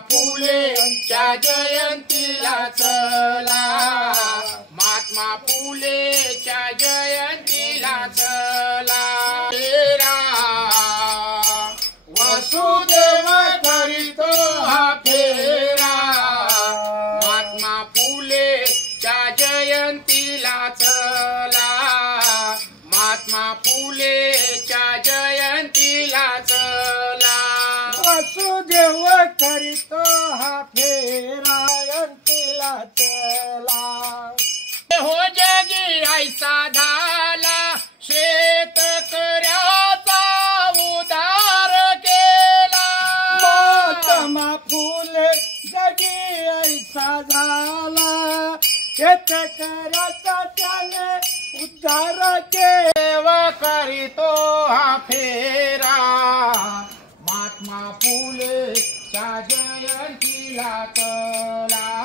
फुलेच्या जयंतीला चला, महात्मा फुलेच्या जयंतीला चला। वसुदेव करीतो हा फेरा, महात्मा फुलेच्या जयंतीला चला, महात्मा फुलेच्या जयंतीला चला। वसुदेव करीतो हा फेरा, जयंतीला चला। हो जगी ऐसा झाला, शेतकऱ्याचा उद्धार केला। महात्मा फुले जगी ऐसा झाला, शेतकऱ्याचा त्याने उद्धार केला। करीतो हा फेरा, महात्मा फुलेच्या जयंतीला चला।